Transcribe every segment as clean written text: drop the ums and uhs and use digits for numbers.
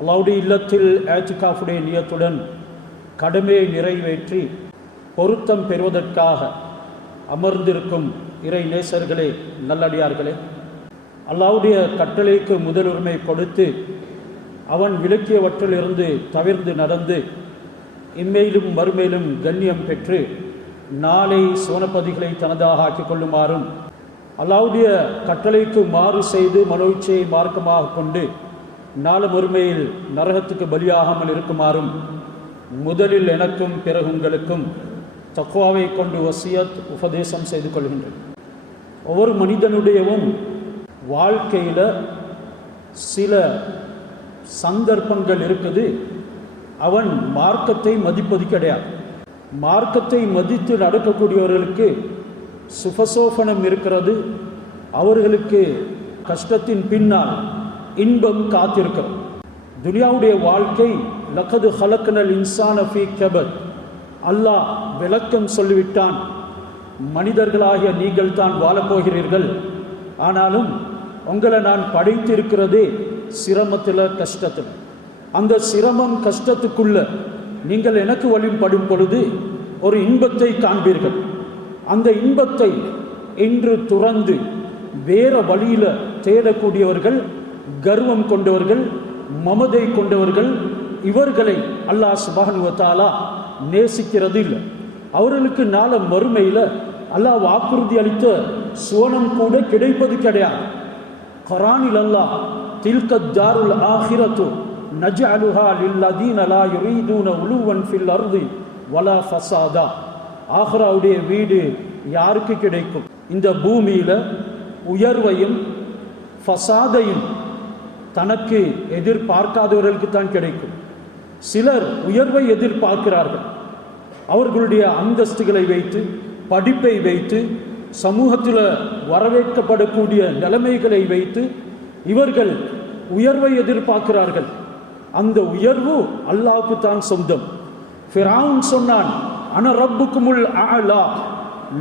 அல்லாஹ்வுடைய இல்லத்தில் இஅ்திகாஃபுடைய நியத்துடன் கடமையை நிறைவேற்றி பொருத்தம் பெறுவதற்காக அமர்ந்திருக்கும் இறை நேசர்களே, நல்லடியார்களே, அல்லாஹ்வுடைய கட்டளைக்கு முதலுரிமை கொடுத்து அவன் விலக்கியவற்றிலிருந்து தவிர்ந்து நடந்து இம்மையிலும் மறுமையிலும் கண்ணியம் பெற்று நாளை சுவனப்பதிகளை தனதாக ஆக்கிக் கொள்ளுமாறும், அல்லாஹ்வுடைய கட்டளைக்கு மாறு செய்து மனோச்சையை மார்க்கமாக கொண்டு நாளை மறுமையில் நரகத்துக்கு பலியாகாமல் இருக்குமாறும் முதலில் எனக்கும் பிறகு உங்களுக்கும் தக்வாவை கொண்டு வசியத் உபதேசம் செய்து கொள்கின்றேன். ஒவ்வொரு மனிதனுடையவும் வாழ்க்கையில் சில சந்தர்ப்பங்கள் இருக்குது. அவன் மார்க்கத்தை மதிப்பது கிடையாது. மார்க்கத்தை மதித்து நடக்கக்கூடியவர்களுக்கு சுபசோபனம் இருக்கிறது. அவர்களுக்கு கஷ்டத்தின் பின்னால் இன்பம் காத்திருக்கிறது. துனியாவுடைய வாழ்க்கை லகது ஹலக்னல் இன்சான ஃபீ கபத். அல்லாஹ் விளக்கம் சொல்லிவிட்டான். மனிதர்களாகிய நீங்கள் தான் வாழப்போகிறீர்கள், ஆனாலும் உங்களை நான் படைத்திருக்கிறதே சிரமத்தில், கஷ்டத்தில். அந்த சிரமம் கஷ்டத்துக்குள்ள நீங்கள் எனக்கு வழிபடும் பொழுது ஒரு இன்பத்தை காண்பீர்கள். அந்த இன்பத்தை இன்று துறந்து வேற வழியில் தேடக்கூடியவர்கள், கர்வம் கொண்டவர்கள், மமதை கொண்டவர்கள், இவர்களை அல்லாஹ் சுப்ஹானஹு வ தஆலா நேசிக்கிறது இல்லை. அவர்களுக்கு நாள மறுமையில் அல்லாஹ் வாக்குறுதி அளித்த சுவனம் கூட கிடைப்பது கிடையாது. குர்ஆனில் அல்லாஹ் தில்க தாருல் ஆஹிரத்து நஜ்அலுஹா லில்லதீன லா யுரீதுன உலுவன் ஃபில் அர்தி வலா ஃபஸாதா. ஆஹிராவுடைய வீடு யாருக்கு கிடைக்கும்? இந்த பூமியில உயர்வையும் ஃபஸாதையும் தனக்கு எதிர்பார்க்காதவர்களுக்கு தான் கிடைக்கும். சிலர் உயர்வை எதிர்பார்க்கிறார்கள். அவர்களுடைய அந்தஸ்துகளை வைத்து, படிப்பை வைத்து, சமூகத்தில் வரவேற்கப்படக்கூடிய நிலைமைகளை வைத்து இவர்கள் உயர்வை எதிர்பார்க்கிறார்கள். அந்த உயர்வு அல்லாஹ்வுக்கு தான் சொந்தம். ஃபிரௌன் சொன்னான், அன ரப்புக்குமுல் அஅலா,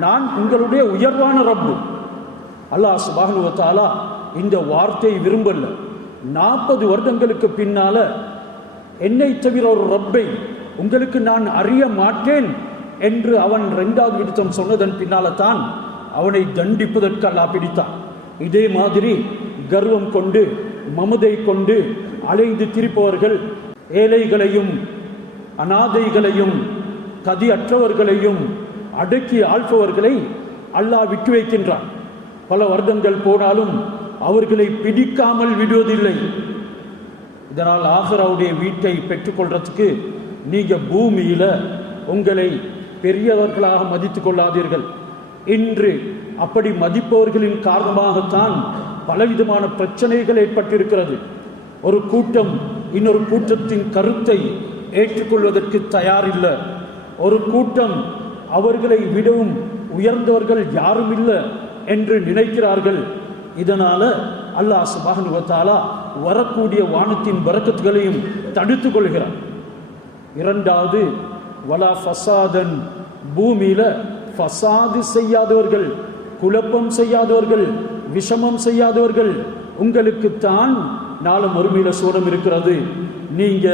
நான் உங்களுடைய உயர்வான ரப்பு. அல்லாஹ் சுப்ஹானஹு வ தஆலா இந்த வார்த்தையை விரும்பல. 40 வருடங்களுக்கு பின்னால என்னை தவிர ஒரு ரப்பை உங்களுக்கு நான் அறிய மாட்டேன் என்று அவன் 2வது விடுத்தம் சொன்னதன் பின்னால தான் அவனை தண்டிப்பதற்கு அல்லாஹ் பிடித்தான். இதே மாதிரி கர்வம் கொண்டு, மமதை கொண்டு அலைந்து திரிப்பவர்கள், ஏழைகளையும் அநாதைகளையும் கதியற்றவர்களையும் அடக்கி ஆள்பவர்களை அல்லாஹ் விட்டு வைக்கின்றான். பல வருடங்கள் போனாலும் அவர்களை பிடிக்காமல் விடுவதில்லை. இதனால் ஆகிராவுடைய வீட்டை பெற்றுக்கொள்றதுக்கு நீங்க பூமியில உங்களை பெரியவர்களாக மதித்துக் கொள்ளாதீர்கள். இன்று அப்படி மதிப்பவர்களின் காரணமாகத்தான் பலவிதமான பிரச்சனைகள் ஏற்பட்டிருக்கிறது. ஒரு கூட்டம் இன்னொரு கூட்டத்தின் கருத்தை ஏற்றுக்கொள்வதற்கு தயாரில்லை. ஒரு கூட்டம் அவர்களை விடவும் உயர்ந்தவர்கள் யாரும் இல்லை என்று நினைக்கிறார்கள். இதனால அல்லாஹ் சுப்ஹானஹு வ தஆலா வரக்கூடிய வானத்தின் பரக்கத்துகளையும் தடுத்து கொள்கிறார். 2வது வலா ஃபஸாதன், பூமியில ஃபஸாது செய்யாதவர்கள், குழப்பம் செய்யாதவர்கள், விஷமம் செய்யாதவர்கள் உங்களுக்குத்தான் நாளை மறுமையில சோனம் இருக்கிறது. நீங்க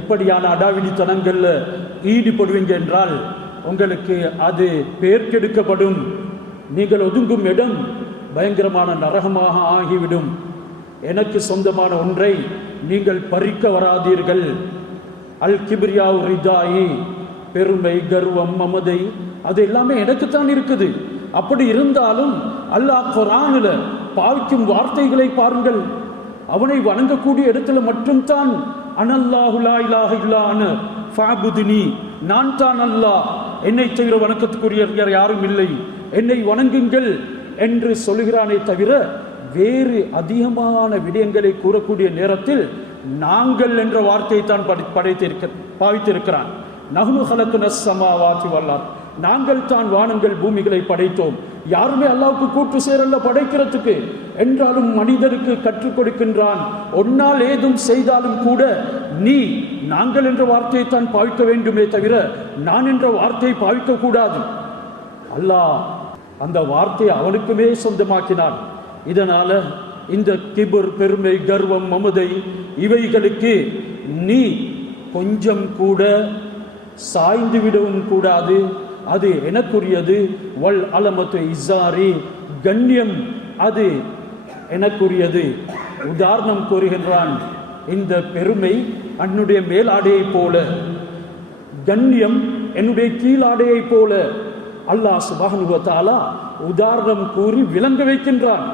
இப்படியான அடாவிடித்தனங்கள்ல ஈடுபடுவீங்க என்றால் உங்களுக்கு அது பேர்க்கெடுக்கப்படும். நீங்கள் ஒதுங்கும் இடம் பயங்கரமான நரகமாக ஆகிவிடும். எனக்கு சொந்தமான ஒன்றை நீங்கள் பறிக்க வராதீர்கள். அல் கிப்ரியாவு ரிதாயி, பெருமை, கர்வம், மமதை, அது எல்லாமே எனக்குத்தான் இருக்குது. அப்படி இருந்தாலும் அல்லாஹ் குர்ஆனில் பாவிக்கும் வார்த்தைகளை பாருங்கள். அவனை வணங்கக்கூடிய இடத்துல மட்டும்தான் அனல்லாஹு லா இலாஹ இல்லா அன ஃபஅபுதுனி, நான் தான் அல்லாஹ், என்னை தவிர வணக்கத்துக்குரிய யாரும் இல்லை, என்னை வணங்குங்கள் என்று சொல்கிறானே தவிர வேறு அதிகமான விடயங்களை கூறக்கூடிய நேரத்தில் நாங்கள் என்ற வார்த்தையை தான் பாவித்திருக்கிறான். நஹ்னு ஹலக்னஸ் ஸமாவாதி வல் அர்த், நாங்கள் தான் வானங்கள் பூமிகளை படைத்தோம். யாருமே அல்லாஹ்வுக்கு கூட்டு சேரல்ல படைக்கிறதுக்கு. என்றாலும் மனிதருக்கு கற்றுக் கொடுக்கின்றான், ஒன்னால் ஏதும் செய்தாலும் கூட நீ நாங்கள் என்ற வார்த்தையை தான் பாவிக்க வேண்டுமே தவிர நான் என்ற வார்த்தையை பாவிக்க கூடாது. அல்லாஹ் அந்த வார்த்தையை அவனுக்குமே சொந்தமாக்கினான். இதனால இந்த கிபர், பெருமை, கர்வம், மமதை இவைகளுக்கு நீ கொஞ்சம் கூட சாய்ந்து விடவும் கூடாது. அது எனக்குரியது. வல் அலமத்து இசாரி, கண்ணியம் அது எனக்குரியது. உதாரணம் கூறுகின்றான், இந்த பெருமை என்னுடைய மேலாடையை போல, கண்ணியம் என்னுடைய கீழாடையை போல அல்லாஹ் சுப்ஹானஹு வ தஆலா உதாரணம் கூறி விளங்க வைக்கின்றான்.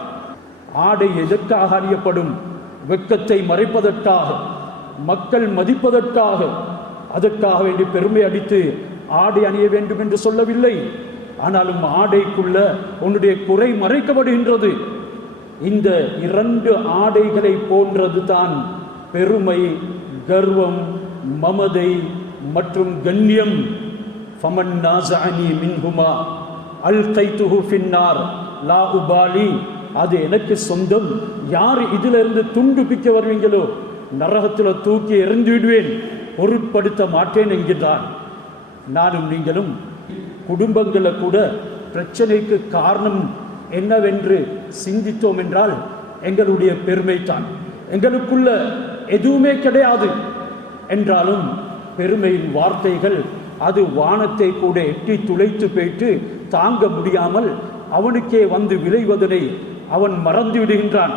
ஆடை எதற்காக அணியப்படும்? வெட்கத்தை மறைப்பதற்காக, மக்கள் மதிப்பதற்காக. அதற்காக வேண்டி பெருமை அடித்து ஆடை அணிய வேண்டும் என்று சொல்லவில்லை. ஆனாலும் ஆடைக்குள்ள உன்னுடைய குறை மறைக்கப்படுகின்றது. இந்த இரண்டு ஆடைகளை போன்றது தான் பெருமை, கர்வம், மமதை மற்றும் கண்ணியம். ஃபமன் நாஸஅனி மின்ஹுமா அல்கைதுஹு ஃபின்னார் லா உபாலி, அது எனக்கு சொந்தம். யார் இதிலிருந்து துண்டு பிக்க வருவீங்களோ நரகத்தில் தூக்கி எறிந்து விடுவேன், பொருட்படுத்த மாட்டேன் என்கின்றான். நானும் நீங்களும் குடும்பங்களில் கூட பிரச்சனைக்கு காரணம் என்னவென்று சிந்தித்தோம் என்றால் எங்களுடைய பெருமை தான். எங்களுக்குள்ள எதுவுமே கிடையாது என்றாலும் பெருமையின் வார்த்தைகள் அது வானத்தை கூட எட்டி துளைத்து போயிட்டு தாங்க முடியாமல் அவனுக்கே வந்து விளைவதனை அவன் மறந்து விடுகின்றான்.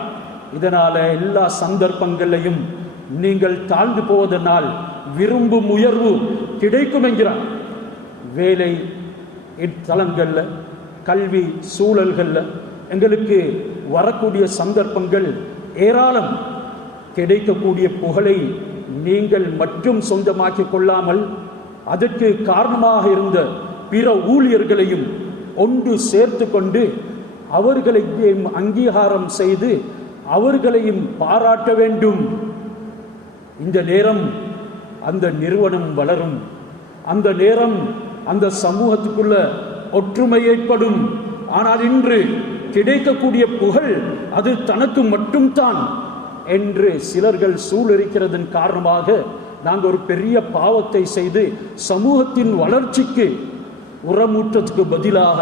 இதனால எல்லா சந்தர்ப்பங்களையும் நீங்கள் தாழ்ந்து போவதனால் விரும்பும் உயர்வு கிடைக்கும் என்கிறான். வேலை தளங்கள்ல, கல்வி சூழல்கள்ல எங்களுக்கு வரக்கூடிய சந்தர்ப்பங்கள் ஏராளம். கிடைக்கக்கூடிய புகழை நீங்கள் மட்டும் சொந்தமாக்கிக் கொள்ளாமல் அதற்கு காரணமாக இருந்த பிற ஊழியர்களையும் ஒன்று சேர்த்து கொண்டு அவர்களையும் அங்கீகாரம் செய்து அவர்களையும் பாராட்ட வேண்டும். இந்த நேரம் அந்த நிறுவனம் வளரும். அந்த நேரம் அந்த சமூகத்துக்குள்ள ஒற்றுமை ஏற்படும். ஆனால் இன்று கிடைக்கக்கூடிய புகழ் அது தனக்கு மட்டும்தான் என்று சிலர்கள் சூழலிருக்கிறதன் காரணமாக நாங்கள் ஒரு பெரிய பாவத்தை செய்து சமூகத்தின் வளர்ச்சிக்கு உரமூற்றத்துக்கு பதிலாக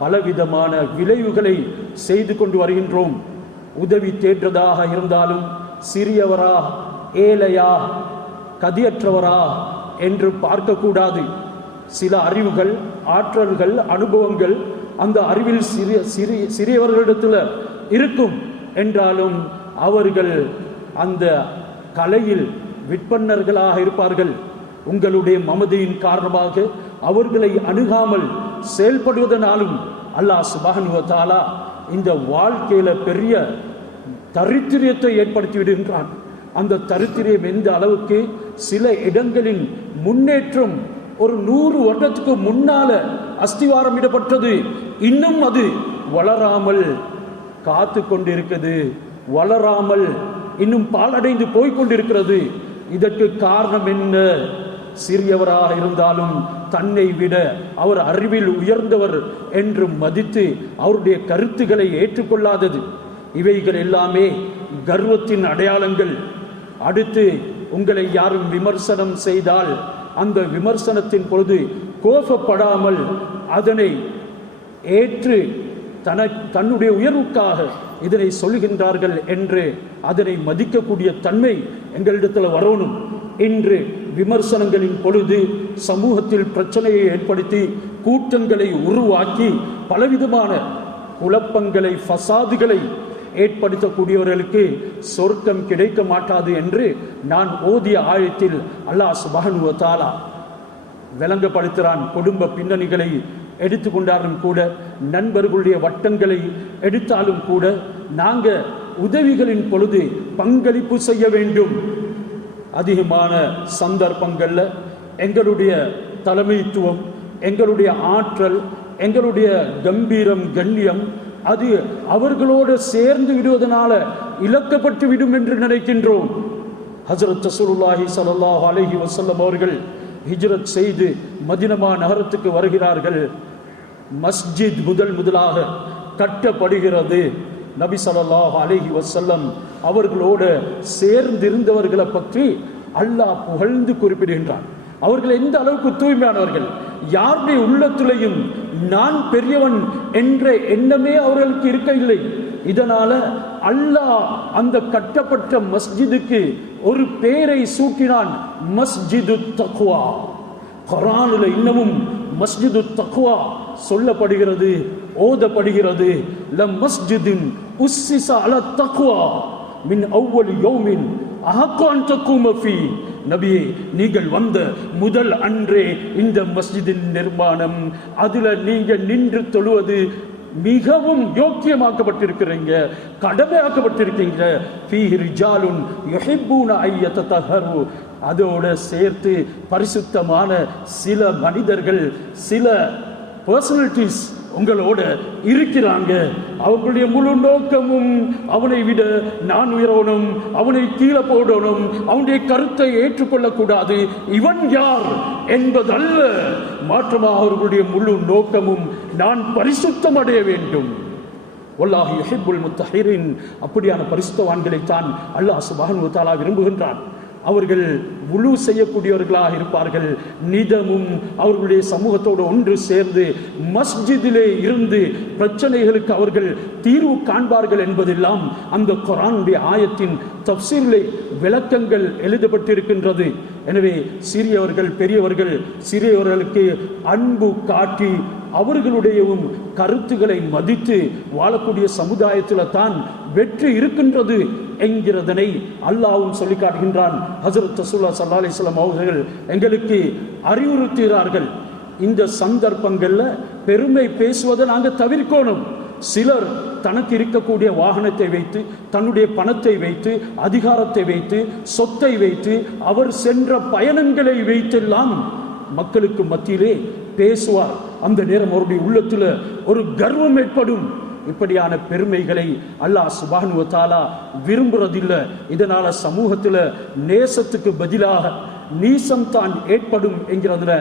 பலவிதமான விளைவுகளை செய்து கொண்டு வருகின்றோம். உதவி தேற்றதாக இருந்தாலும் சிறியவரா, ஏழையா, கதியற்றவரா என்று பார்க்கக்கூடாது. சில அறிவுகள், ஆற்றல்கள், அனுபவங்கள் அந்த அறிவில் சிறியவர்களிடத்தில் இருக்கும் என்றாலும் அவர்கள் அந்த கலையில் விற்பன்னர்களாக இருப்பார்கள். உங்களுடைய மமதையின் காரணமாக அவர்களை அணுகாமல் செயல்படுவதனாலும் அல்லாஹ் சுப்ஹானஹு வ தஆலா இந்த வாழ்க்கையில பெரிய தரித்திரியத்தை ஏற்படுத்தி விடுகின்றான். அந்த தரித்திரியம் எந்த அளவுக்கு சில இடங்களின் முன்னேற்றம் ஒரு 100 வருடத்துக்கு முன்னால அஸ்திவாரம் இடப்பட்டது, இன்னும் அது வளராமல் காத்து கொண்டிருக்கிறது, வளராமல் இன்னும் பாலடைந்து போய்கொண்டிருக்கிறது. இதற்கு காரணம் என்ன? சிறியவராக இருந்தாலும் தன்னை விட அவர் அறிவில் உயர்ந்தவர் என்று மதித்து அவருடைய கருத்துக்களை ஏற்றுக்கொள்ளாதது. இவைகள் எல்லாமே கர்வத்தின் அடையாளங்கள். அடுத்து உங்களை யாரும் விமர்சனம் செய்தால் அந்த விமர்சனத்தின் பொழுது கோபப்படாமல் அதனை ஏற்று தன்னுடைய உயர்வுக்காக இதனை சொல்கின்றார்கள் என்று அதனை மதிக்கக்கூடிய தன்மை எங்களிடத்தில் வரணும். இன்று விமர்சனங்களின் பொழுது சமூகத்தில் பிரச்சனையை ஏற்படுத்தி கூட்டங்களை உருவாக்கி பலவிதமான குழப்பங்களை, ஃபசாதுகளை ஏற்படுத்தக்கூடியவர்களுக்கு சொர்க்கம் கிடைக்க மாட்டாது என்று நான் ஓதிய ஆயத்தில் அல்லாஹ் சுப்ஹானஹு வ தஆலா விளங்கப்படுத்துகிறான். குடும்ப பின்னணிகளை எடுத்துக்கொண்டாலும் கூட, நண்பர்களுடைய வட்டங்களை எடுத்தாலும் கூட, நாங்கள் உதவிகளின் பொழுது பங்களிப்பு செய்ய வேண்டும். அதிகமான சந்தர்ப்பங்கள்ல எங்களுடைய தலைமைத்துவம், எங்களுடைய ஆற்றல், எங்களுடைய கம்பீரம், கண்ணியம் அது அவர்களோடு சேர்ந்து விடுவதனால இழக்கப்பட்டு விடும் என்று நினைக்கின்றோம். ஹஜ்ரத் ரசூலுல்லாஹி ஸல்லல்லாஹு அலைஹி வஸல்லம் அவர்கள் ஹிஜ்ரத் செய்து மதீனா நகரத்துக்கு வருகிறார்கள். மஸ்ஜித் முதலாக கட்டப்படுகிறது. நபி ஸல்லல்லாஹு அலைஹி வஸல்லம் அவர்களோடு சேர்ந்திருந்தவர்களை பற்றி அல்லாஹ் புகழ்ந்து குறிப்பிடுகின்றான். அவர்கள் எந்த அளவுக்கு தூய்மையானவர்கள், யாருடைய உள்ளத்திலையும் நான் பெரியவன் என்ற எண்ணமே அவர்களுக்கு இருக்கவில்லை. இதனால அல்லாஹ் அந்த கட்டப்பட்ட மஸ்ஜிதுக்கு ஒரு பெயரை சூட்டினான், மஸ்ஜிது தக்வா. குர்ஆனில் இன்னமும் மஸ்ஜிது தக்வா சொல்லப்படுகிறது, ஓதப்படுகிறது. லம் மஸ்ஜிதின் உஸ்ஸிஸ அலா தக்வா மின் அவ்வலி யௌமின் அஹக்கு அன் தக்கூம ஃபீ. நபியே, நீங்கள் வந்த முதல் அன்றே இந்த மஸ்ஜிதின் நிர்மாணம், அதுல நீங்க நின்று தொழுவது மிகவும் யோக்கியமாக்கப்பட்டிருக்கிறீங்க, கடமையாக்கப்பட்டிருக்கீங்க. ஃபீஹி ரிஜாலுன் யுஹிப்பூன ஐயத்தஹரு. அதோட சேர்த்து பரிசுத்தமான சில மனிதர்கள், சில பர்சனாலிட்டிஸ் உங்களோட இருக்கிறாங்க. அவங்களுடைய முழு நோக்கமும் அவனை விட நான் உயரணும், அவனை கீழே போடணும், அவனுடைய கருத்தை ஏற்றுக்கொள்ளக்கூடாது, இவன் யார் என்பதல்ல. மாற்றமாக அவர்களுடைய முழு நோக்கமும் நான் பரிசுத்தம் அடைய வேண்டும். வல்லாஹி யுஹிப்புல் முத்தஹிரின். அப்படியான பரிசுத்தவான்களைத்தான் அல்லாஹ் சுப்ஹானஹு வ தஆலா விரும்புகின்றான். அவர்கள் வுலு செய்யக்கூடியவர்களாக இருப்பார்கள். நிதமும் அவர்களுடைய சமூகத்தோடு ஒன்று சேர்ந்து மஸ்ஜிதிலே இருந்து பிரச்சனைகளுக்கு அவர்கள் தீர்வு காண்பார்கள் என்பதெல்லாம் அந்த குர்ஆனுடைய ஆயத்தின் தஃப்சீரிலே விளக்கங்கள் எழுதப்பட்டிருக்கின்றது. எனவே சிறியவர்கள் பெரியவர்கள், சிறியவர்களுக்கு அன்பு காட்டி அவர்களுடையவும் கருத்துக்களை மதித்து வாழக்கூடிய சமுதாயத்தில் தான் வெற்றி இருக்கின்றது என்கிறதனை அல்லாஹ்வும் சொல்லி காட்டுகின்றான். ஹஜ்ரத் ரசூலுல்லாஹி ஸல்லல்லாஹு அலைஹி வஸல்லம் அவர்கள் எங்களுக்கு அறிவுறுத்துகிறார்கள், இந்த சந்தர்ப்பங்கள்ல பெருமை பேசுவதை நாங்கள் தவிர்க்கணும். சிலர் தனக்கு இருக்கக்கூடிய வாகனத்தை வைத்து, தன்னுடைய பணத்தை வைத்து, அதிகாரத்தை வைத்து, சொத்தை வைத்து, அவர் சென்ற பயணங்களை வைத்தெல்லாம் மக்களுக்கு மத்தியிலே பேசுவார். அந்த நேரம் அவருடைய உள்ளத்தில் ஒரு கர்வம் ஏற்படும். இப்படியான பெருமைகளை அல்லாஹ் சுப்ஹானஹு வ தஆலா விரும்புறதில்லை. இதனால சமூகத்தில் நேசத்துக்கு பதிலாக நீசம் தான் ஏற்படும் என்கிறதுல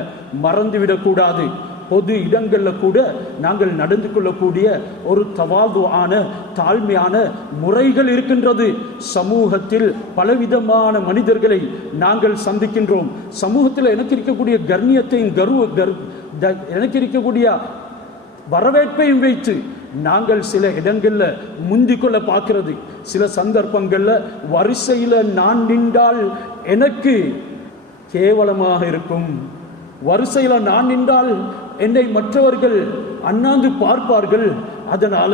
மறந்துவிடக்கூடாது. பொது இடங்களில் கூட நாங்கள் நடந்து கொள்ளக்கூடிய ஒரு தவாதுஆன தாழ்மையான முறைகள் இருக்கின்றது. சமூகத்தில் பலவிதமான மனிதர்களை நாங்கள் சந்திக்கின்றோம். சமூகத்தில் எனக்கு இருக்கக்கூடிய கண்ணியத்தையும் எனக்கு இருக்கக்கூடிய வரவேற்பையும் வைத்து நாங்கள் சில இடங்கள்ல முந்திக்கொள்ள பார்க்கிறது. சில சந்தர்ப்பங்கள்ல வரிசையில் நான் நின்றால் எனக்கு கேவலமாக இருக்கும். வரிசையில் நான் நின்றால் என்னை மற்றவர்கள் அண்ணாந்து பார்ப்பார்கள். அதனால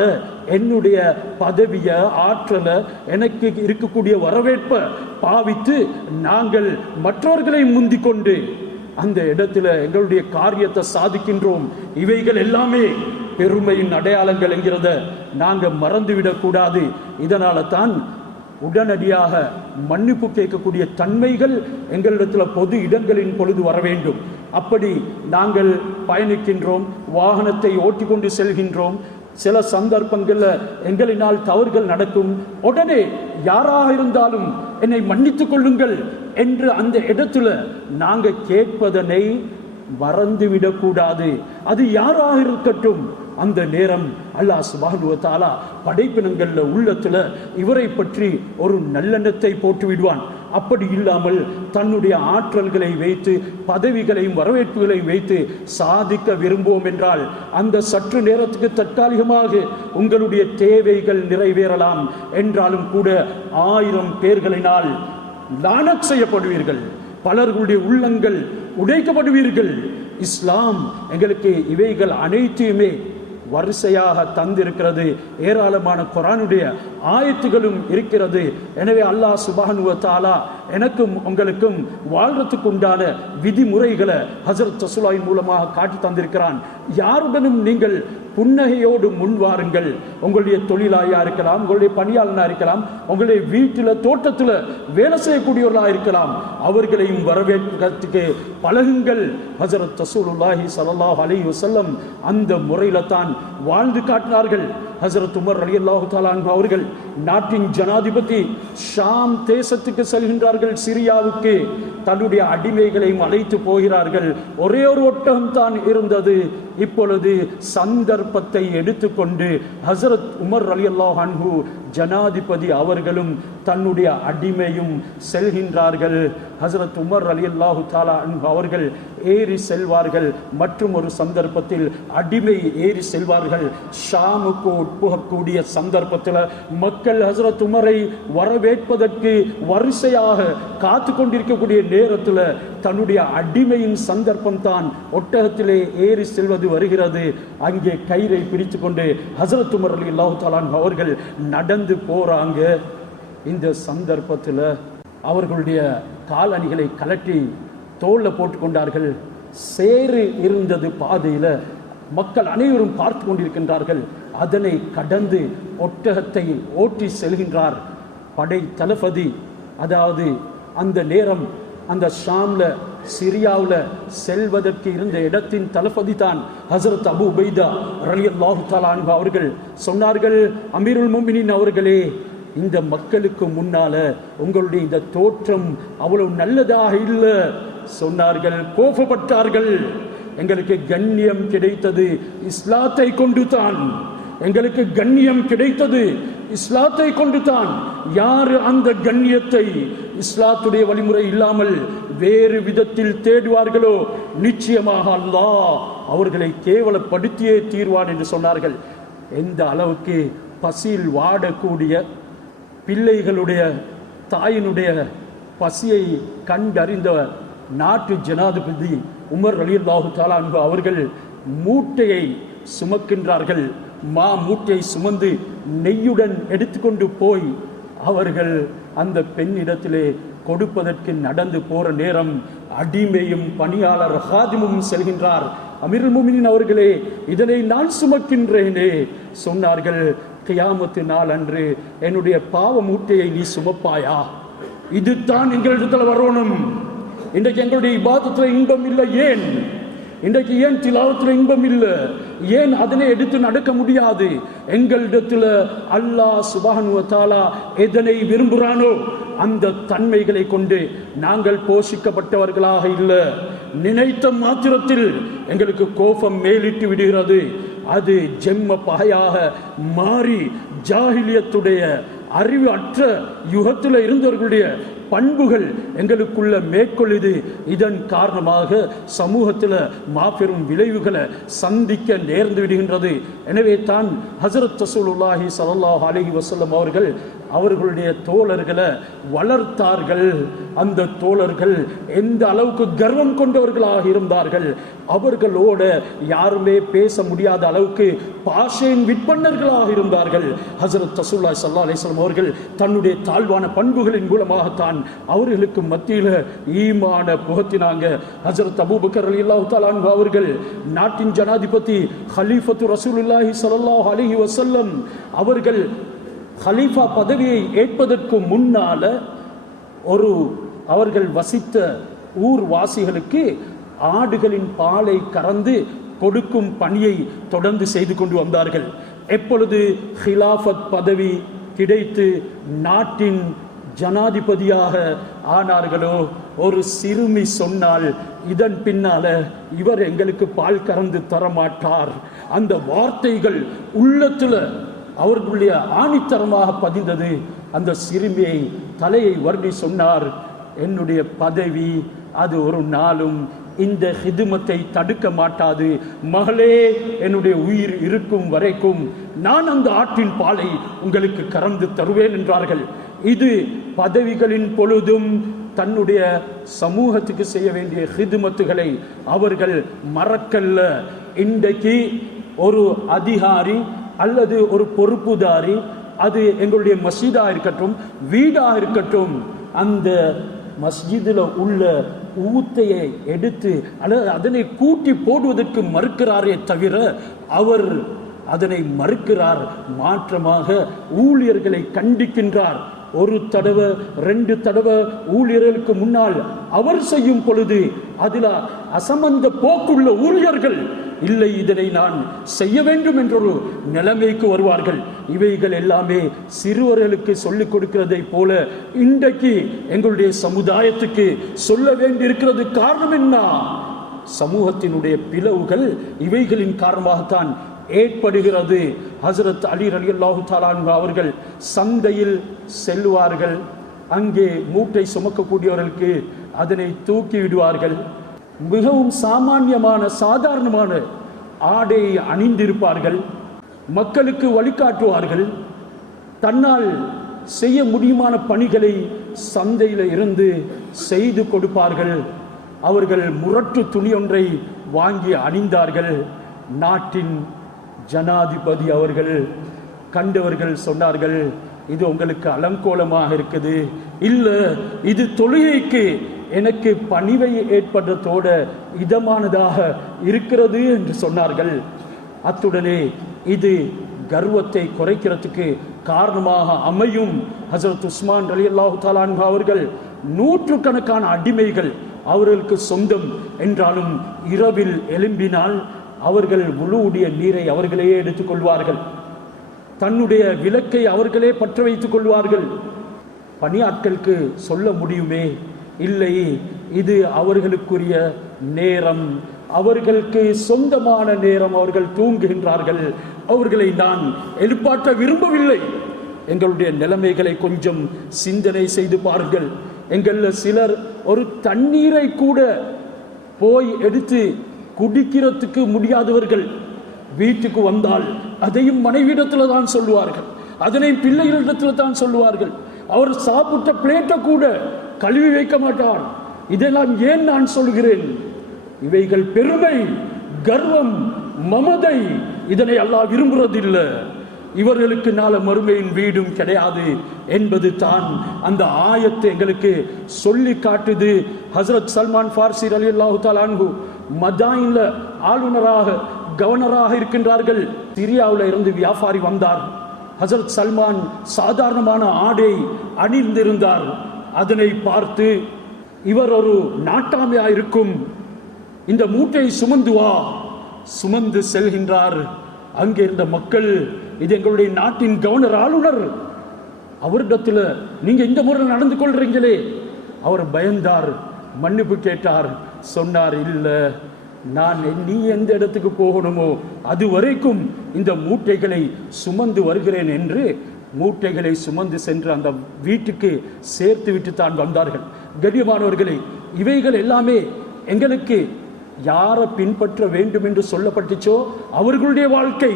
என்னுடைய பதவிய, ஆற்றலை, எனக்கு இருக்கக்கூடிய வரவேற்பை பாவித்து நாங்கள் மற்றவர்களை முந்திக்கொண்டு அந்த இடத்துல எங்களுடைய காரியத்தை சாதிக்கின்றோம். இவைகள் எல்லாமே பெருமையின் அடையாளங்கள் என்கிறத நாங்கள் மறந்துவிடக்கூடாது. இதனால தான் உடனடியாக மன்னிப்பு கேட்கக்கூடிய தன்மைகள் எங்களிடத்தில் பொது இடங்களின் பொழுது வர வேண்டும். அப்படி நாங்கள் பயணிக்கின்றோம், வாகனத்தை ஓட்டிக்கொண்டு செல்கின்றோம். சில சந்தர்ப்பங்களில் எங்களினால் தவறுகள் நடக்கும். உடனே யாராக இருந்தாலும் என்னை மன்னித்துக் கொள்ளுங்கள் என்று அந்த இடத்துல நாங்கள் கேட்பதனை மறந்துவிடக்கூடாது. அது யாராக இருக்கட்டும். அந்த நேரம் அல்லாஹ் சுப்ஹானஹு வ தஆலா படைப்பினங்கள்ல உள்ளத்துல இவரை பற்றி ஒரு நல்லெண்ணத்தை போட்டு விடுவான். அப்படி இல்லாமல் தன்னுடைய ஆற்றல்களை வைத்து, பதவிகளையும் வரவேற்புகளையும் வைத்து சாதிக்க விரும்புவோம் என்றால் அந்த சற்று நேரத்துக்கு தற்காலிகமாக உங்களுடைய தேவைகள் நிறைவேறலாம் என்றாலும் கூட 1000 பேர்களினால் லானத் செய்யப்படுவீர்கள். பலர்களுடைய உள்ளங்கள் உடைக்கப்படுவீர்கள். இஸ்லாம் எங்களுக்கு இவைகள் அனைத்தையுமே வரிசையாக தந்திருக்கிறது. ஏராளமான குர்ஆனுடைய ஆயத்துகளும் இருக்கிறது. எனவே அல்லாஹ் சுப்ஹானஹு வ தஆலா எனக்கும் உங்களுக்கும் வாழ்றதுக்கு உண்டான விதிமுறைகளை ஹஜ்ரத் ரசூலுல்லாஹி மூலமாக காட்டி தந்திருக்கிறான். யாருடனும் நீங்கள் புன்னகையோடு முன்வாருங்கள். உங்களுடைய தொழிலாளியாக இருக்கலாம், உங்களுடைய பணியாளனாக இருக்கலாம், உங்களுடைய வீட்டில் தோட்டத்தில் வேலை செய்யக்கூடியவர்களாக இருக்கலாம், அவர்களையும் வரவேற்கிறதுக்கு பழகுங்கள். ஹஜ்ரத் ரசூலுல்லாஹி ஸல்லல்லாஹு அலைஹி வஸல்லம் அந்த முறையில் தான் வாழ்ந்து காட்டினார்கள். ஹஜ்ரத் உமர் ரலியல்லாஹு தஆலா அன்ஹு அவர்கள் நாட்டின் ஜனாதிபதி ஷாம் தேசத்துக்கு செல்கின்றார்கள், சிரியாவுக்கு. தன்னுடைய அடிமைகளையும் அழைத்து போகிறார்கள். ஒரே ஒரு ஒட்டகம் தான் இருந்தது. இப்பொழுது சந்தர்ப்பத்தை எடுத்துக்கொண்டு ஹஜ்ரத் உமர் ரலியல்லாஹு அன்ஹு ஜனாதிபதி அவர்களும் தன்னுடைய அடிமையும் செல்கின்றார்கள். ஹசரத் உமர் ரலியல்லாஹு தஆலா அன்ஹு அவர்கள் ஏறி செல்வார்கள். மற்றும் ஒரு சந்தர்ப்பத்தில் அடிமை ஏறி செல்வார்கள். ஷாமுக்கு உட்புகக்கூடிய சந்தர்ப்பத்தில் மக்கள் ஹசரத் உமரை வரவேற்பதற்கு வரிசையாக காத்து கொண்டிருக்கக்கூடிய நேரத்தில் தன்னுடைய அடிமையின் சந்தர்ப்பம் தான் ஒட்டகத்திலே ஏறி செல்வது வருகிறது. அங்கே கயிறை பிடித்து கொண்டு ஹசரத் உமர் ரலியல்லாஹு தஆலா அன்ஹு அவர்கள் நடந்து போறாங்க. இந்த சந்தர்ப்பத்தில் அவர்களுடைய காலணிகளை கலட்டி தோல்ல போட்டுக்கொண்டார்கள். சேறு இருந்தது பாதையில, மக்கள் அனைவரும் பார்த்து கொண்டிருக்கின்றார்கள். அதனை கடந்து ஒட்டகத்தை ஓட்டி செல்கின்றார் படை தளபதி. அதாவது அந்த நேரம் அந்த ஷாம்ல சிரியாவில் செல்வதற்கு இருந்த இடத்தின் தளபதி தான் ஹசரத் அபு உபைதா ரலியல்லாஹு தஆலா அன்ஹு அவர்கள். சொன்னார்கள், அமீருல் முஃமினீன் அவர்களே, இந்த மக்களுக்கு முன்னால உங்களுடைய இந்த தோற்றம் அவ்வளவு நல்லதாக இல்லை. சொன்னார்கள், கோபப்பட்டார்கள். எங்களுக்கு கண்ணியம் கிடைத்தது இஸ்லாத்தை கொண்டு தான், எங்களுக்கு கண்ணியம் கிடைத்தது இஸ்லாத்தை கொண்டு தான். யாரு அந்த கண்ணியத்தை இஸ்லாத்துடைய வழிமுறை இல்லாமல் வேறு விதத்தில் தேடுவார்களோ நிச்சயமாக அல்லாஹ் அவர்களை கேவலப்படுத்தியே தீர்வான் என்று சொன்னார்கள். எந்த அளவுக்கு பசியில் வாடக்கூடிய பிள்ளைகளுடைய தாயினுடைய பசியை கண்டறிந்த நாட்டு ஜனாதிபதி உமர் ரலியல்லாஹு தஆலா அன்ஹு அவர்கள் மூட்டையை சுமக்கின்றார்கள். மூட்டையை சுமந்து நெய்யுடன் எடுத்துக்கொண்டு போய் அவர்கள் அந்த பெண்ணிடத்திலே கொடுப்பதற்கு நடந்து போற நேரம் அடிமையும் பணியாளர் ஹாதிமும் செல்கின்றார். அமீருல் முஃமினீன் அவர்களே, இதனை நான் சுமக்கின்றேனே. சொன்னார்கள், கியாமத்து நாள் அன்று என்னுடைய பாவ மூட்டையை நீ சுமப்பாயா? இதுதான் எங்களிடத்தில் வரணும். இன்றைக்கு எங்களுடைய இபாதத்தில் இன்பம் இல்லை. ஏன் இன்றைக்கு ஏன் திலாவத்தில் இன்பம் இல்லை? ஏன் அதனை எடுத்து நடக்க முடியாது? எங்களிடத்தில் அல்லாஹ் சுப்ஹானஹு வ தஆலா எதனை விரும்புகிறானோ அந்த தன்மைகளை கொண்டு நாங்கள் போஷிக்கப்பட்டவர்களாக இல்லை. நினைத்த மாத்திரத்தில் எங்களுக்கு கோபம் மேலிட்டு விடுகிறது. அது ஜெம்ம பாயாக மாறி ஜாஹிலியத்துடைய அறிவு அற்ற யுகத்தில் இருந்தவர்களுடைய பண்புகள் எங்களுக்குள்ள மேற்கொள்ளுது. இதன் காரணமாக சமூகத்தில் மாபெரும் விளைவுகளை சந்திக்க நேர்ந்து விடுகின்றது. எனவே தான் ஹஸரத் ரசூலுல்லாஹி ஸல்லல்லாஹு அலைஹி வஸல்லம் அவர்கள் அவர்களுடைய தோழர்களை வளர்த்தார்கள். அந்த தோழர்கள் எந்த அளவுக்கு கர்வம் கொண்டவர்களாக இருந்தார்கள், அவர்களோட யாருமே பேச முடியாத அளவுக்கு பாஷையின் விற்பனர்களாக இருந்தார்கள். ஹஸரத் ரசூலுல்லாஹி ஸல்லல்லாஹு அலைஹி வஸல்லம் அவர்கள் தன்னுடைய தாழ்வான பண்புகளின் மூலமாகத்தான் அவர்களுக்கு மத்தியில் ஈமான புகத்தினாங்க. ஹஸரத் அபூபக்கர் ரலியல்லாஹு தஆலா அன்ஹு அவர்கள் நாட்டின் ஜனாதிபதி ஹலீஃபத்து ரசூலுல்லாஹி ஸல்லல்லாஹு அலைஹி வஸல்லம் அவர்கள் ஹலீஃபா பதவியை ஏற்பதற்கு முன்னால அவர்கள் வசித்த ஊர் வாசிகளுக்கு ஆடுகளின் பாலை கறந்து கொடுக்கும் பணியை தொடர்ந்து செய்து கொண்டு வந்தார்கள். எப்பொழுது ஹிலாஃபத் பதவி கிடைத்து நாட்டின் ஜனாதிபதியாக ஆனார்களோ, ஒரு சிறுமி சொன்னால் இதன் பின்னால இவர் எங்களுக்கு பால் கறந்து தரமாட்டார். அந்த வார்த்தைகள் உள்ளத்துல அவர்களுடைய ஆணித்தரமாக பதிந்தது. அந்த சிறுமியை தலையை வருடி சொன்னார், என்னுடைய பதவி அது ஒரு நாளும் இந்த ஹிதுமத்தை தடுக்க மாட்டாது. மகளே, என்னுடைய உயிர் இருக்கும் வரைக்கும் நான் அந்த ஆட்டின் பாலை உங்களுக்கு கறந்து தருவேன் என்றார்கள். இது பதவிகளின் பொழுதும் தன்னுடைய சமூகத்துக்கு செய்ய வேண்டிய ஹிதுமத்துகளை அவர்கள் மறக்கல்ல. இன்றைக்கு ஒரு அதிகாரி அல்லது ஒரு பொறுப்புதாரி, அது எங்களுடைய மஸ்ஜிதா இருக்கட்டும் வீடாக இருக்கட்டும், அந்த மஸ்ஜிதில் உள்ள ஊத்தையை எடுத்து அல்லது அதனை கூட்டி போடுவதற்கு மறுக்கிறாரே தவிர அவர் அதனை மறுக்கிறார். மாற்றமாக ஊழியர்களை கண்டிக்கின்றார். ஒரு தடவை 2 தடவை ஊழியர்களுக்கு முன்னால் அவர் செய்யும் பொழுது அதில் அசம்பந்த போக்குள்ள ஊழியர்கள் இல்லை, இதனை நான் செய்ய வேண்டும் என்றொரு நிலைமைக்கு வருவார்கள். இவைகள் எல்லாமே சிறுவர்களுக்கு சொல்லிக் கொடுக்கிறதை போல இன்றைக்கு எங்களுடைய சமுதாயத்துக்கு சொல்ல வேண்டியிருக்கிறது. காரணம் என்ன? சமூகத்தினுடைய பிளவுகள் இவைகளின் காரணமாகத்தான் ஏற்படுகிறது. ஹஜ்ரத் அலி ரலியல்லாஹு தஆலா அன்ஹு அவர்கள் சந்தையில் செல்வார்கள். அங்கே மூட்டை சுமக்கக்கூடியவர்களுக்கு அதனை தூக்கி விடுவார்கள். மிகவும் சாமானியமான சாதாரணமான ஆடையை அணிந்திருப்பார்கள். மக்களுக்கு வழிகாட்டுவார்கள். தன்னால் செய்ய முடியுமான பணிகளை சந்தையில் இருந்து செய்து கொடுப்பார்கள். அவர்கள் முரட்டு துணியொன்றை வாங்கி அணிந்தார்கள். நாட்டின் ஜனாதிபதி அவர்கள் கண்டவர்கள் சொன்னார்கள், இது உங்களுக்கு அலங்கோலமாக இருக்குது, இல்லை இது தொழுகைக்கு எனக்கு பணிவை ஏற்படுறதோட இதமானதாக இருக்கிறது என்று சொன்னார்கள். அத்துடனே இது கர்வத்தை குறைக்கிறதுக்கு காரணமாக அமையும். ஹஜ்ரத் உஸ்மான் ரலியல்லாஹு தஆலா அன்ஹு அவர்கள் நூற்றுக்கணக்கான அடிமைகள் அவர்களுக்கு சொந்தம் என்றாலும் இரவில் எழும்பினால் அவர்கள் வுளுவுடைய நீரை அவர்களே எடுத்துக்கொள்வார்கள். தன்னுடைய விளக்கை அவர்களே பற்ற வைத்துக் கொள்வார்கள். பணியாட்களுக்கு சொல்ல முடியுமே, இல்லை இது அவர்களுக்குரிய நேரம், அவர்களுக்கு சொந்தமான நேரம், அவர்கள் தூங்குகின்றார்கள், அவர்களை நான் எழுப்பாற்ற விரும்பவில்லை. எங்களுடைய நிலைமைகளை கொஞ்சம் சிந்தனை செய்து பாருங்கள். எங்கள் சிலர் ஒரு தண்ணீரை கூட போய் எடுத்து குடிக்கிறதுக்கு முடியாதவர்கள். வீட்டுக்கு வந்தால் அதையும் மனைவியிடத்தில் தான் சொல்லுவார்கள், அதனை பிள்ளைகளிடத்தில் தான் சொல்லுவார்கள். அவர் சாப்பிட்ட பிளேட்டை கூட கழுவி வைக்க மாட்டார். இதெல்லாம் ஏன் நான் சொல்கிறேன்? இவைகள் பெருமை, கர்வம், மமதை. இதனை அல்லாஹ் விரும்புறதில்லை. இவர்களுக்கு நாள மறுமையின் வீடும் கிடையாது என்பது தான் அந்த ஆயத்தை எங்களுக்கு சொல்லி காட்டுது. ஹஜ்ரத் சல்மான் ஃபார்சி ரலியல்லாஹு தஆலா அன்ஹு மதாயின்ல ஆளுநராக கவர்னராக இருக்கின்றார்கள். சிரியாவில் இருந்து வியாபாரி வந்தார். ஹஜ்ரத் சல்மான் சாதாரணமான ஆடை அணிந்திருந்தார். அதனை பார்த்து இவர் ஒரு நாட்டாமையா இருக்கும், இந்த மூட்டை சுமந்து வா. சுமந்து செல்கின்றார். அங்கே இருந்த மக்கள், இது எங்களுடைய நாட்டின் கவர்னர் ஆளுநர், அவரிடத்தில் நீங்க இந்த முறை நடந்து கொள்றீங்களே. அவர் பயந்தார், மன்னிப்பு கேட்டார். சொன்னார், இல்லை, நான் நீ எந்த இடத்துக்கு போகணுமோ அது வரைக்கும் இந்த மூட்டைகளை சுமந்து வருகிறேன் என்று மூட்டைகளை சுமந்து சென்று அந்த வீட்டுக்கு சேர்த்து விட்டு தான் வந்தார்கள். கண்ணியமானவர்களே, இவைகள் எல்லாமே எங்களுக்கு யாரை பின்பற்ற வேண்டும் என்று சொல்லப்பட்டுச்சோ அவர்களுடைய வாழ்க்கை.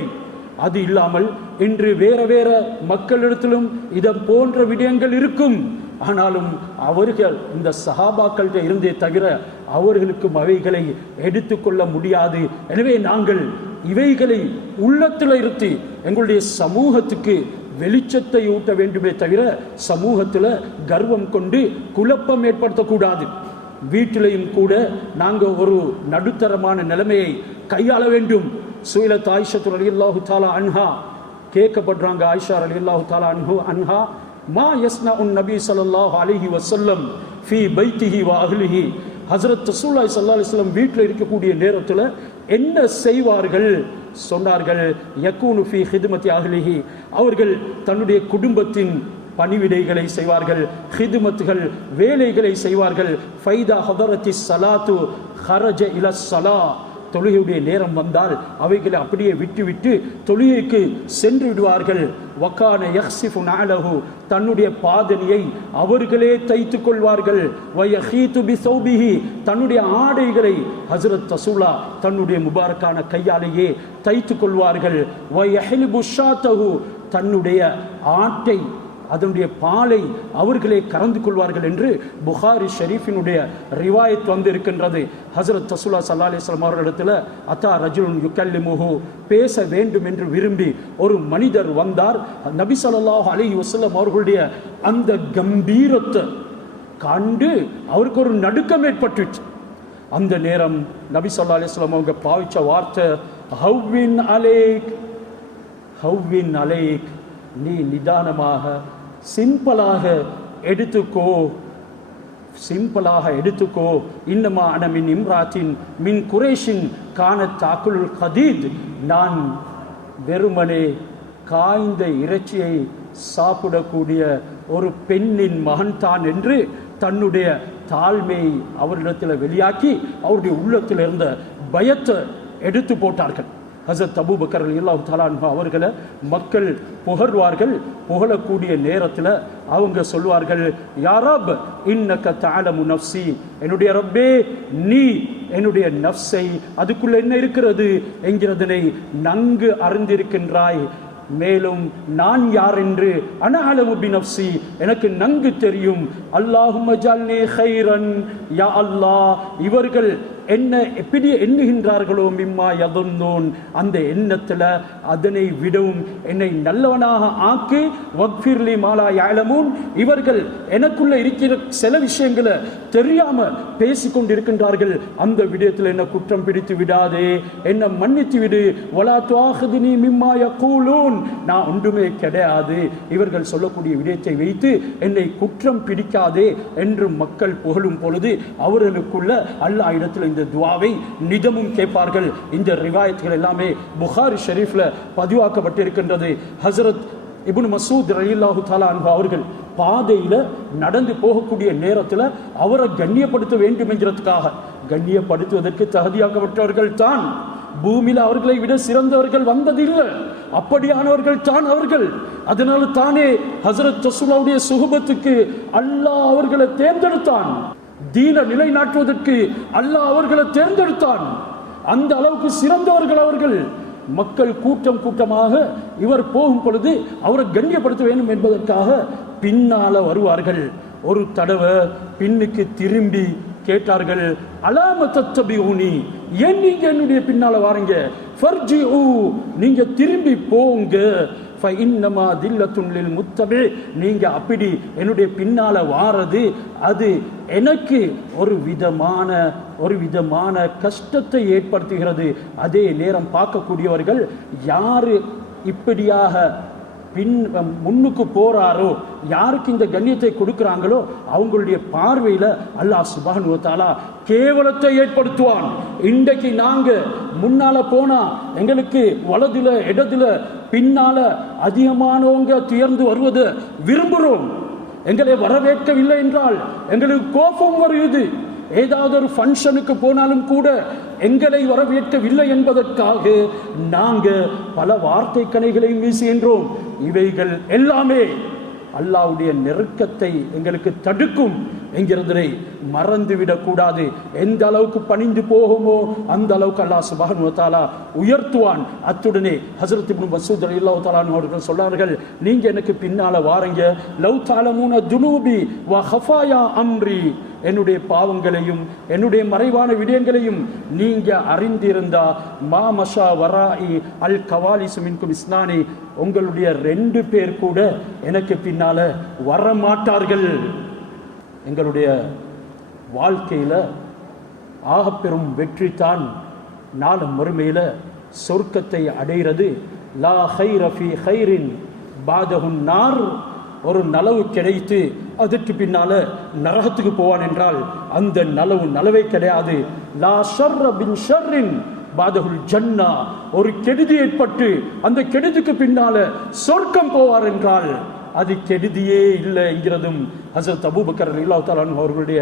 அது இல்லாமல் இன்று வேற வேற மக்களிடத்திலும் இதை போன்ற விடயங்கள் இருக்கும். ஆனாலும் அவர்கள் இந்த சஹாபாக்கள்கிட்ட இருந்தே தவிர அவர்களுக்கும் அவைகளை எடுத்துக்கொள்ள முடியாது. எனவே நாங்கள் இவைகளை உள்ளத்தில் இருத்தி எங்களுடைய சமூகத்துக்கு வெளிச்சத்தை ஊட்ட வேண்டுமே தவிர சமூகத்தில் கர்வம் கொண்டு குழப்பம் ஏற்படுத்தக்கூடாது. வீட்டிலையும் கூட நாங்கள் ஒரு நடுத்தரமான நிலைமையை கையாள வேண்டும். சுயிலத் ஆயிஷத்து ரலியல்லாஹு தஆலா அன்ஹா கேட்கப்படுறாங்க. ஆயிஷா ரலியல்லாஹு தஆலா அன்ஹா மா யஸ்னஉன் நபி ஸல்லல்லாஹு அலைஹி வஸல்லம் ஃபீ பைத்திஹி வ அஹ்லிஹி, ஹஜ்ரத் ரசூலுல்லாஹி ஸல்லல்லாஹு அலைஹி வஸல்லம் வீட்டில் இருக்கக்கூடிய நேரத்தில் என்ன செய்வார்கள்? சொன்னார்கள், யகூனு ஃபீ ஹித்மத்தி அஹ்லிஹி, அவர்கள் தன்னுடைய குடும்பத்தின் பணிவிடைகளை செய்வார்கள், ஹிதுமத்துகள் வேலைகளை செய்வார்கள். ஃபைதா ஹதரத்தி ஸலாத்து ஹரஜ இல ஸலா, தொழுகையுடைய நேரம் வந்தால் அவைகளை அப்படியே விட்டுவிட்டு தொழுகைக்கு சென்று விடுவார்கள். வகான யக்ஸிஃபு நஅலஹு, தன்னுடைய பாதணியை அவர்களே தைத்துக் கொள்வார்கள். வயஹீது பிஸௌபிஹி, தன்னுடைய ஆடைகளை ஹஜ்ரத் ரசூலா தன்னுடைய முபாரக்கான கையாலேயே தைத்துக் கொள்வார்கள். வயஹ்லிபு ஷாத்தஹு, தன்னுடைய ஆட்டை அதனுடைய பாலை அவர்களே கறந்து கொள்வார்கள் என்று புகாரி ஷரீஃபினுடைய ரிவாயத் வந்து இருக்கின்றது. ஹஜ்ரத் ரசூலா ஸல்லல்லாஹு அலைஹி வஸல்லம் அவர்களிடத்தில் அத்தா ரஜுலுன் யுகல்லிமுஹு, பேச வேண்டும் என்று விரும்பி ஒரு மனிதர் வந்தார். நபி ஸல்லல்லாஹு அலைஹி வஸல்லம் அவர்களுடைய அந்த கம்பீரத்தை கண்டு அவருக்கு ஒரு நடுக்கம் ஏற்பட்டுச்சு. அந்த நேரம் நபி ஸல்லல்லாஹு அலைஹி வஸல்லம் அவங்க பாவிச்ச வார்த்தை ஹவ்வின் அலைக், ஹவ்வின் அலைக், நீ நிதானமாக சிம்பிளாக எடுத்துக்கோ, சிம்பிளாக எடுத்துக்கோ. இன்னமா அன மின் இம்ராத்தின் மின் குரேஷின் கான தாக்குல் கதீத், நான் வெறுமனே காய்ந்த இறைச்சியை சாப்பிடக்கூடிய ஒரு பெண்ணின் மகன் தான் என்று தன்னுடைய தாழ்மையை அவரிடத்தில் வெளியாக்கி அவருடைய உள்ளத்தில் இருந்த பயத்தை எடுத்து போட்டார்கள். ஹஸரத் அபூபக்கர் ரலியல்லாஹு தஆலா அன்ஹு அவர்களை மக்கள் புகழ்வார்கள். புகழக்கூடிய நேரத்தில் அவங்க சொல்வார்கள், யா ரப் இன்னக தஅலமு நஃப்ஸி, என்னுடைய ரப்பே நீ என்னுடைய நஃப்ஸை, அதுக்குள்ள என்ன இருக்கிறது என்கிறதனை நன்கு அறிந்திருக்கின்றாய். மேலும் நான் யார் என்று அனஅலமு பினஃப்ஸி, எனக்கு நன்கு தெரியும். அல்லாஹும்ம ஜஅல்னி கைரன், யா அல்லாஹ் இவர்கள் என்ன எப்படி எண்ணுகின்றார்களோ மிம்மா யதுன்னூன், அந்த எண்ணத்தில் அதனை விடவும் என்னை நல்லவனாக ஆக்கி, வக்ஃபிர்லி மாலா யஅலமூன், இவர்கள் எனக்குள்ள இருக்கிற சில விஷயங்களை தெரியாம பேசிக்கொண்டிருக்கின்றார்கள், அந்த விடயத்தில் என்ன குற்றம் பிடித்து விடாதே, என்ன மன்னித்து விடு. வலா துஆஹிதுனி மிம்மா யகூலூன், நான் ஒன்றுமே கிடையாது, இவர்கள் சொல்லக்கூடிய விடயத்தை வைத்து என்னை குற்றம் பிடிக்காதே என்று மக்கள் புகழும் பொழுது அவர்களுக்குள்ள அல்லாஹ் இடத்தில் இந்த துஆவை நிதமும் கேட்பார்கள். இந்த ரிவாயத்துகள் எல்லாமே புகாரி ஷரீஃப்ல பதிவாக்கப்பட்டிருக்கின்றது. ஹஸரத் இப்னு மஸ்ஊத் ரலியல்லாஹு தஆலா அன்ஹு அவர்கள் பாதையில நடந்து போகக்கூடிய நேரத்தில் அவரை கண்ணியப்படுத்த வேண்டும் என்கிறதுக்காக, கண்ணியப்படுத்துவதற்கு தகுதியாக்கப்பட்டவர்கள் தான், பூமியில் அவர்களை விட சிறந்தவர்கள் வந்ததில்லை, அப்படியானவர்கள் தான் அவர்கள். அதனால தானே ஹஸரத் ரசூலுல்லாஹ்வுடைய சுஹபத்துக்கு அல்லாஹ் அவர்களை தேர்ந்தெடுத்தான், தீன நிலைநாட்டுவதற்கு அல்லாஹ் அவர்களை தேர்ந்தெடுத்தான். அந்த அளவுக்கு சிறந்தவர்கள் அவர்கள். மக்கள் கூட்டம் கூட்டமாக இவர் போகும் பொழுது அவரை கண்ணியப்படுத்த வேண்டும் என்பதற்காக பின்னால வருவார்கள். ஒரு தடவை பின்னுக்கு திரும்பி கேட்டார்கள், அலாம தத்தபிஊனி, ஏன் நீங்க என்னுடைய பின்னால வாரீங்க, ஃபர்ஜிஊ, நீங்க திரும்பி போங்க, ஃபஇன்னமா தில்லத்துன் லில் முத்தபி, நீங்க அப்படி என்னுடைய பின்னால வாரது அது எனக்கு ஒரு விதமான கஷ்டத்தை ஏற்படுத்துகிறது. அதே நேரம் பார்க்கக்கூடியவர்கள் யாரு இப்படியாக முன்னுக்கு போறாரோ, யாருக்கு இந்த கண்ணியத்தை கொடுக்கிறாங்களோ அவங்களுடைய பார்வையில அல்லாஹ் சுப்ஹானஹு வ தஆலா கேவலத்தை ஏற்படுத்துவான். இன்றைக்கு நாங்க முன்னால போனா எங்களுக்கு வலதுல இடதுல பின்னால அதிகமானவங்க துயர்ந்து வருவதை விரும்புகிறோம். எங்களை வரவேற்கவில்லை என்றால் எங்களுக்கு கோபம் வருகிறது. ஏதாவது ஒரு ஃபங்க்ஷனுக்கு போனாலும் கூட எங்களை வரவேற்கவில்லை என்பதற்காக நாங்க பல வார்த்தை கணைகளையும் வீசுகின்றோம். இவைகள் எல்லாமே அல்லாஹ்வுடைய நெருக்கத்தை எங்களுக்கு தடுக்கும் என்கிறதை மறந்துவிடக் கூடாது. எந்த அளவுக்கு பணிந்து போகுமோ அந்த அளவுக்கு அல்லாஹ் சுப்ஹானஹு வ தஆலா உயர்த்துவான். அத்துடனே ஹஸரத் இப்னு மஸ்ஊத் ரலியல்லாஹு தஆலா அவர்கள் சொல்றார்கள், நீங்க எனக்கு பின்னால வாரீங்க, லவ் தஅலமூன துனூபி வ ஹஃபாயா அம்ரி, என்னுடைய பாவங்களையும் என்னுடைய மறைவான விடயங்களையும் நீங்க அறிந்திருந்தா, மா மஷா வராஇ அல் கவாலிசு மின்கும் இஸ்னானி, உங்களுடைய 2 பேர் கூட எனக்கு பின்னால வரமாட்டார்கள். எங்களுடைய வாழ்க்கையில் ஆகப்பெரும் வெற்றி தான் நாளை மறுமையில சொர்க்கத்தை அடைகிறது. லா ஹைர ஃபீ ஹைரின் பாதஹுன் நார், ஒரு நலவு கிடைத்து அதற்கு பின்னால நரகத்துக்கு போவான் என்றால் அந்த நலவே கிடையாது. லா ஷர்ர பின் ஷர்ரின் பாதஹுல் ஜன்னா, ஒரு கெடுதி ஏற்பட்டு அந்த கெடுதிக்கு பின்னால சொர்க்கம் போவார் என்றால் அது கெடுதியே இல்லை என்கிறதும் ஹஸரத் அபூபக்கர் ரலியல்லாஹு தஆலா அன்ஹு அவர்களுடைய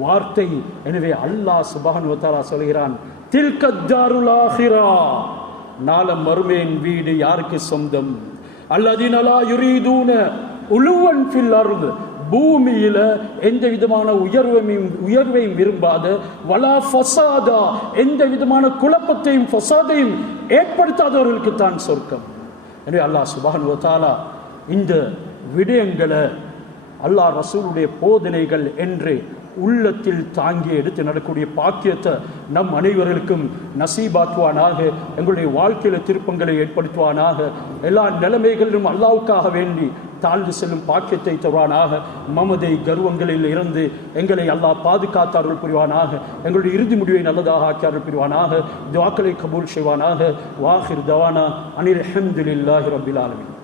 வார்த்தை. எனவே அல்லாஹ் சுப்ஹானஹு வ தஆலா சொல்கிறான், தில்க தாருல் ஆஹிரா, நாளை மறுமையின் வீடு யாருக்கு சொந்தம், அல்லதீன லா யுரீதூன உலுவன் ஃபில் அர்த், பூமியில எந்த விதமான உயர்வையும் விரும்பாத, வலா ஃபசாதா, எந்த விதமான குழப்பத்தையும் ஃபசாதையும் ஏற்படுத்தாதவர்களுக்கு தான் சொர்க்கம். எனவே அல்லாஹ் சுப்ஹானஹு வ தஆலா இந்த விடயங்களை அல்லாஹ் ரசூலுடைய போதனைகள் என்று உள்ளத்தில் தாங்கி எடுத்து நடக்கூடிய பாக்கியத்தை நம் அனைவர்களுக்கும் நசீபாக்குவானாக. எங்களுடைய வாழ்க்கையில திருப்பங்களை ஏற்படுத்துவானாக. எல்லா நிலைமைகளிலும் அல்லாஹ்வுக்காக வேண்டி தாழ்ந்து செல்லும் பாக்கியத்தை தருவானாக. மமதை கர்வங்களில் இருந்து எங்களை அல்லாஹ் பாதுகாத்தார்கள் புரிவானாக. எங்களுடைய இறுதி முடிவை நல்லதாக ஆக்கியார்கள் புரிவானாக. துஆக்களை கபூல் செய்வானாக. வாஹிர் தவானா அனில் ஹம்துலில்லாஹி ரப்பில் ஆலமீன்.